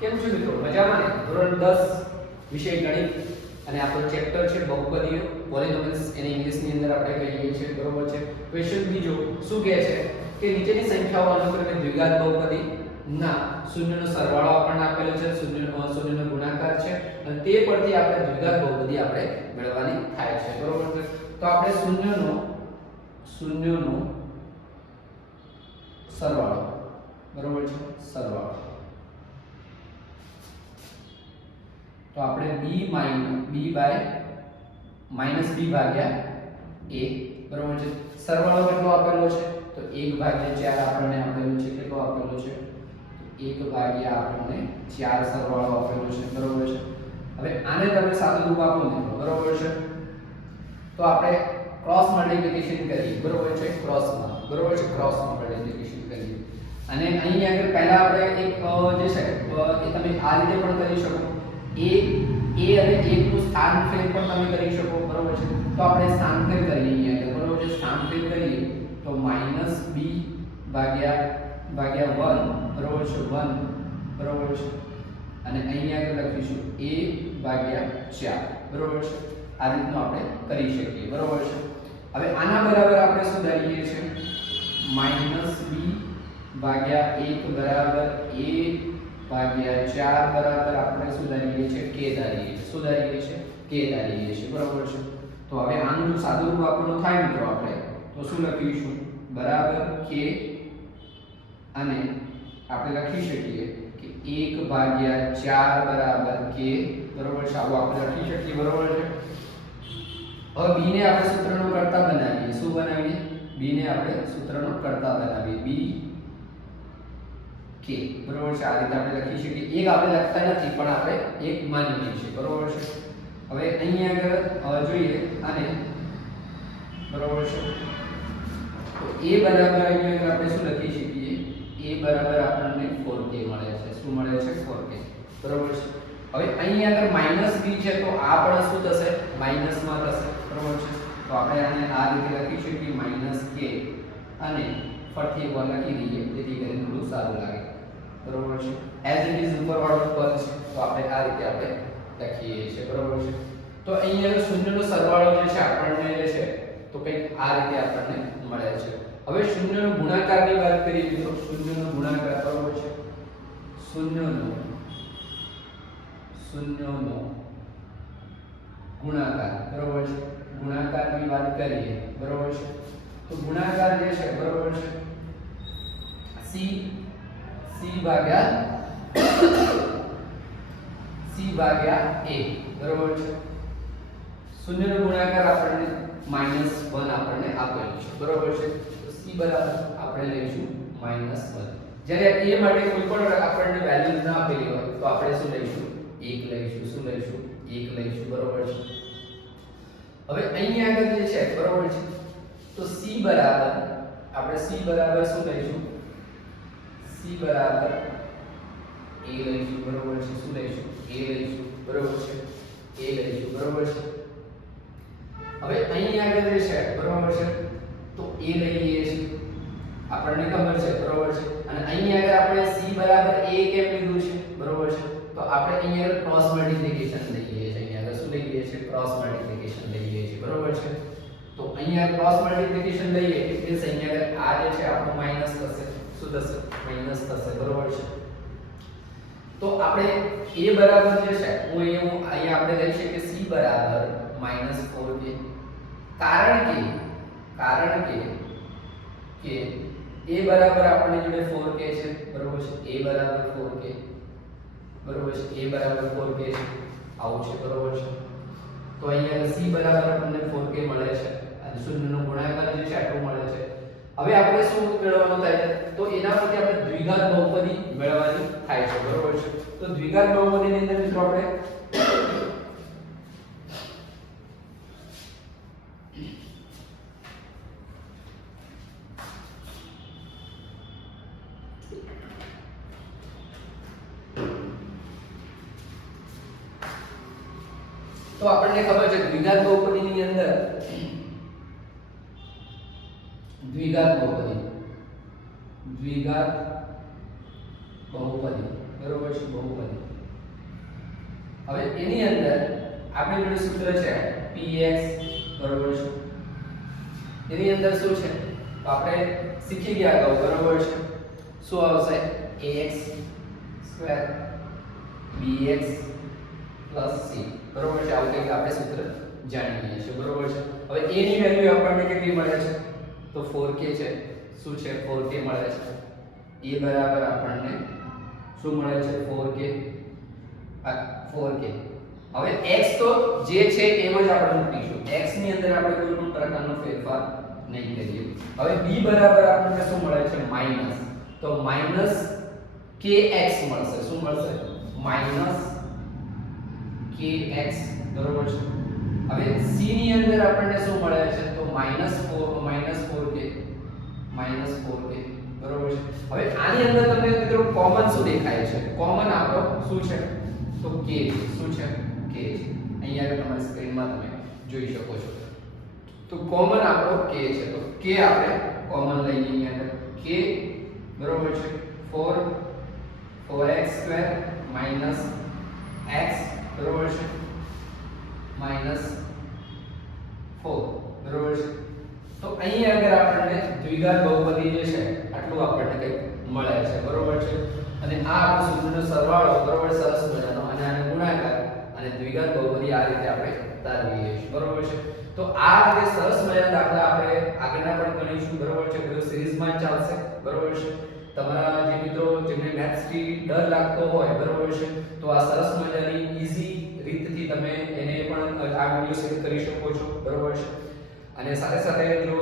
કેમ છો મિત્રો? મજામાં ને? ધોરણ 10 વિષય ગણિત અને આપણો ચેપ્ટર છે બહુપદીઓ પોલિનોમિયલ્સ એને ઇંગ્લિશની અંદર આપણે કહીએ છીએ, બરોબર છે. ક્વેશ્ચન બીજો શું કહે છે કે નીચેની સંખ્યાઓ અનુક્રમે દ્વિઘાત બહુપદી ના શૂન્યનો સરવાળો આપણને આપેલો છે, શૂન્યનો ગુણાકાર છે અને તે પરથી આપણે દ્વિઘાત બહુપદી આપણે મેળવવાની થાય છે, બરોબર છે. તો આપણે શૂન્યનો સરવાળો, બરોબર છે, સરવાળો તો આપણે b ભાગ્યા a, બરોબર છે. સરવાળો કેટલો આપેલો છે તો 1/4 આપણને આપેલું છે. કેટલો આપેલો છે? 1/4 આપણને 4 સરવાળો આપેલો છે, બરોબર છે. હવે આને તમે સાદું રૂપ આપો મિત્રો, બરોબર છે. તો આપણે ક્રોસ મલ્ટીપ્લિકેશન કરીએ, બરોબર છે, ક્રોસમાં, બરોબર છે, ક્રોસમાં મલ્ટીપ્લિકેશન કરીએ અને અહીં આગળ પહેલા આપણે એક જે છે એ તમે આ રીતે પણ કરી શકો. a અને 1 નું સ્થાનફેર પણ તમે કરી શકો, બરોબર છે. તો આપણે સ્થાનફેર કરીએ અહીંયા આગળ, બરોબર છે. સ્થાનફેર કરીએ તો -b ભાગ્યા 1, બરોબર છે, 1, બરોબર છે. અને અહીંયા આગળ લખીશું a/4, બરોબર છે. આ રીતનું આપણે કરી શકીએ, બરોબર છે. હવે આના બરાબર આપણે શું ધારીએ છીએ? -b/1 બરાબર a/4 બરાબર આપણે શું ધારીએ છીએ? k ધારીએ છીએ. શું ધારીએ છીએ? k ધારીએ છીએ, બરોબર છે. તો હવે આનું સાદું રૂપ આપણું થાય મિત્રો આપણે તો શું લખીશું? બરાબર k અને આપણે લખી શકીએ કે 1/4 બરાબર k, બરોબર છે. આવું આપણે લખી શકીએ, બરોબર છે. હવે b ને આપણે સૂત્રનો કર્તા બનાવીએ. શું બનાવીએ? b ને આપણે સૂત્રનો કર્તા બનાવીએ. b k, બરોબર છે. આ રીતે આપણે લખી શકીએ. એક આપણે લખતા નથી પણ આપણે એક માની લઈએ છીએ, બરોબર છે. હવે અહીંયા આગળ જોઈએ આને, બરોબર છે. તો a બરાબર અહીંયા આગળ આપણે શું લખી શકીએ? a બરાબર આપણને 4k મળે છે. શું મળે છે? 4k, બરોબર છે. હવે અહીંયા આગળ -b છે તો આ પણ શું થશે? માઈનસમાં થશે, બરોબર છે. તો આપણે આને આ રીતે લખી શકીએ -k અને ફરીથી એકવાર લખી દઈએ જેથી કરીને થોડું સારું લાગે, બરોબર છે. એઝ ઇટ ઇઝ ઉપરવાળો પદ છે તો આપણે આ રીતે આપણે લખીએ છીએ, બરોબર છે. તો અહીંયા શૂન્યનો સરવાળો જે છે આપણને જે છે તો કંઈક આ રીતે આપણને મળે છે. હવે શૂન્યનો ગુણાકારની વાત કરીએ મિત્રો. શૂન્યનો ગુણાકાર, બરોબર છે. શૂન્યનો ગુણાકાર, બરોબર છે. ગુણાકારની વાત કરીએ, બરોબર છે. તો ગુણાકાર જે છે, બરોબર છે, c ભાગ્યા a, બરોબર છે. શૂન્યનો ગુણાકાર આપણને -1 આપણને આપેલું છે, બરોબર છે. તો c બરાબર આપણે લઈશું -1. જ્યારે a માટે કોઈ પણ આપણને વેલ્યુ ના આપેલી હોય તો આપણે શું લઈશું? 1 લઈશું. શું લઈશું? 1 લઈશું, બરોબર છે. હવે અહીંયા આગળ જે છે, બરોબર છે, તો c બરાબર આપણે શું લઈશું? c બરાબર a લઈશું, બરોબર છે. શું લઈશું? a લઈશું, બરોબર છે. a લઈશું, બરોબર છે. હવે અહીંયા આગળ જે છે, બરોબર છે, તો a લઈએ છીએ, આપણને ખબર છે, બરોબર છે. અને અહીંયા આગળ આપણે c બરાબર a કેમ લીધું છે, બરોબર છે. તો આપણે અહીંયા આગળ ક્રોસ મલ્ટીપ્લિકેશન લઈએ છીએ. અહીંયા આગળ શું લઈએ છીએ? ક્રોસ મલ્ટીપ્લિકેશન લઈએ છીએ, બરોબર છે. તો અહીંયા ક્રોસ મલ્ટીપ્લિકેશન લઈએ એટલે અહીંયા આગળ આ જે છે આપણું માઈનસ થશે. શું થશે? માઈનસ થશે, બરોબર છે. તો આપણે a બરાબર જે છે હું અહીંયા આપણે લઈ શકીએ c બરાબર -4k. કારણ કે a બરાબર આપણી જોડે 4k છે, બરોબર છે. a બરાબર 4k, બરોબર છે. a બરાબર 4k છે, આવું છે, બરોબર છે. તો અહીંયા c બરાબર આપણને 4k મળે છે અને શૂન્યનો ગુણાકાર જે છે આટલું મળે છે. હવે આપણે શું મેળવવાનું થાય છે? તો એના પરથી આપણે દ્વિઘાત બહુપદી મેળવવાની થાય છે, બરોબર છે. તો દ્વિઘાત બહુપદીની અંદર મિત્રો આપણે તો આપણને ખબર છે દ્વિઘાત બહુપદીની અંદર દ્વિઘાત બહુપદી બરોબર છે, બહુપદી. હવે એની અંદર આપણી જોડે સૂત્ર છે px, બરોબર છે. એની અંદર શું છે તો આપણે શીખી ગયા અગાઉ, બરોબર છે. શું આવશે? ax square bx plus c, બરોબર છે. આવું કંઈક આપણે સૂત્ર જાણી લઈએ છીએ, બરોબર છે. હવે a ની વેલ્યુ આપણને કેટલી મળે છે તો 4k છે. શું છે? 4k મળે છે. a બરાબર આપણને શું મળે છે? 4k. 4k. હવે x તો જે છે એમ જ આપણે મૂકીશું. x ની અંદર આપણે કોઈ પણ પ્રકારનો ફેરફાર નહીં કરીએ. હવે b બરાબર આપણને શું મળે છે? માઈનસ. તો માઈનસ kx મળશે. શું મળશે? માઈનસ kx, બરોબર છે. હવે c ની અંદર આપણને શું મળે છે તો -4k, બરોબર છે. હવે આની અંદર તમને મિત્રો કોમન શું દેખાય છે? કોમન આપણો શું છે તો k. શું છે? k છે. અહીંયા તમારી સ્ક્રીનમાં તમે જોઈ શકો છો. તો કોમન આપણો k છે. તો k આપણે કોમન લઈએ અહીંયા અંદર. k બરોબર છે 4x² - x, બરોબર છે, -4, બરોબર છે. તો અહીં આગળ આપણને દ્વિઘાત બહુપદી જે છે આટલું આપણને કંઈક મળે છે, બરોબર છે. અને આ આપણો સૂત્રનો સરવાળો, બરોબર, સરસ મજાનો, અને આને ગુણાકાર અને દ્વિઘાત બહુપદી આ રીતે આપણે તારવી લઈશું, બરોબર છે. તો આ રીતે સરસ મજાના દાખલા આપણે આગળના પણ ગણીશું, બરોબર છે. બધું સિરીઝમાં જ ચાલશે, બરોબર છે. તમારા જે મિત્રો જેમને મેથ્સથી ડર લાગતો હોય, બરોબર છે, તો આ સરસ મજાની ઈઝી રીતથી તમે એને પણ આ વિડિયો શેર કરી શકો છો, બરોબર છે. અને સાથે સાથે જો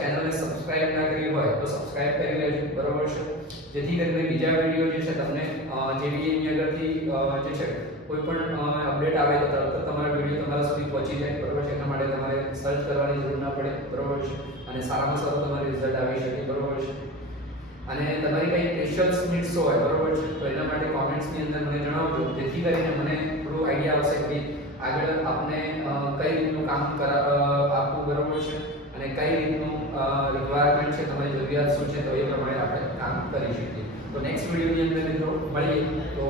ચેનલને સબસ્ક્રાઇબ ના કરી હોય તો સબસ્ક્રાઇબ કરી લેજો, બરોબર છે. જેથી કરીને બીજા વિડિયો જે છે તમને જેવી એની આગળથી જે છે કોઈ પણ અપડેટ આવે તો તરત તમારા વિડિયો તમારા સુધી પહોંચી જાય, બરોબર છે. એના માટે તમારે સર્ચ કરવાની જરૂર ના પડે, બરોબર છે. અને સારામાં સારું તમારું રિઝલ્ટ આવી શકે, બરોબર છે. અને તમારી કઈ ક્વેશ્ચન્સ નીડ્સ હોય, બરોબર છે, તો એના માટે કોમેન્ટ્સની અંદર મને જણાવજો, જેથી કરીને મને થોડો આઈડિયા આવશે કે આગળ આપને કઈ રીતનું કામ આપવું, બરોબર છે, અને કઈ રીતનું રિક્વાયરમેન્ટ છે, તમારી જરૂરિયાત શું છે, તો એ પ્રમાણે આપણે કામ કરી શકીએ. તો નેક્સ્ટ વિડિયોની અંદર મિત્રો મળીએ. તો